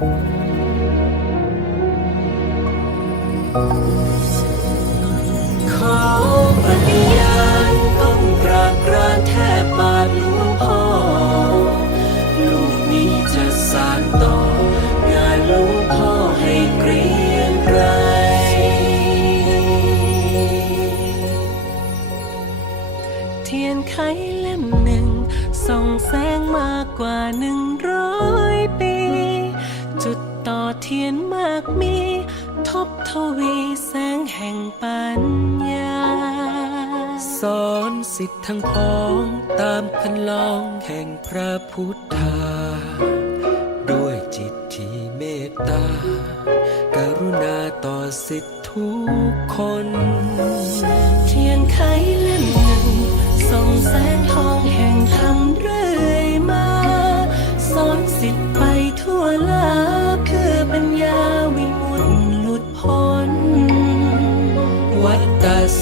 ขอปฏิญาณต้องกรากราแทบบาทลวงพ่อ ลูกนี้จะสานต่องานลวงพ่อให้เกรียงไรเทียนไขเล่มหนึ่งส่องแสงมากกว่าหนึ่ง ทียนมากมี ทบทวีแสงแห่งปัญญา สอนสิทธิ์ทั้งพ้องตามคันลองแห่งพระพุทธา ด้วยจิตที่เมตตากรุณาต่อสิทธิทุกคน เทียนไข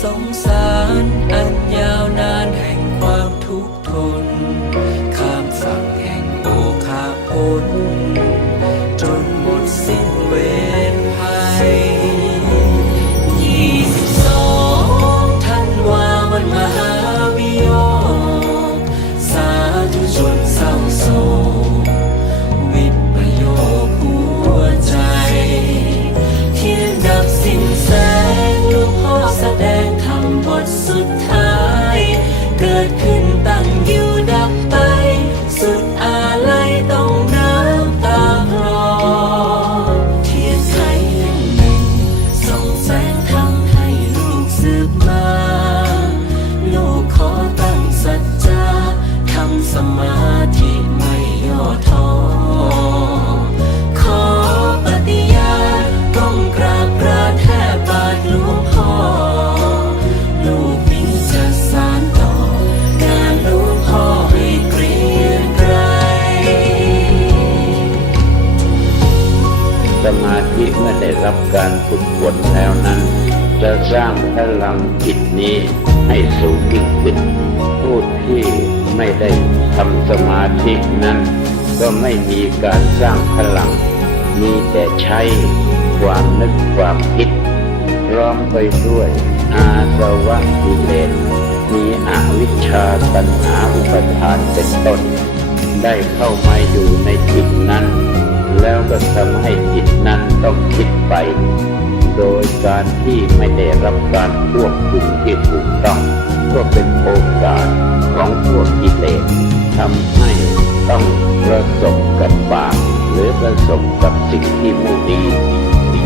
สงสารอันยา การฝึกฝนแล้วนั้น จะสร้างพลังจิตนี้ให้สูงยิ่งขึ้นผู้ที่ไม่ได้ทำสมาธินั้น ก็ไม่มีการสร้างพลัง มีแต่ใช้ความนึกความคิดพร้อมไปด้วยอาสวะกิเลสมีอวิชชาตัณหาอุปทานเป็นต้น ได้เข้ามาอยู่ในจิตนั้น แล้วก็ทำให้จิตนั้นต้องคิดไป โดยการที่ไม่ได้รับการควบคุมที่ถูกต้องก็เป็นโอกาสของพวกกิเลสทำให้ต้องประสบกับบาปหรือประสบกับสิ่งที่ไม่ดีดี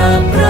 ข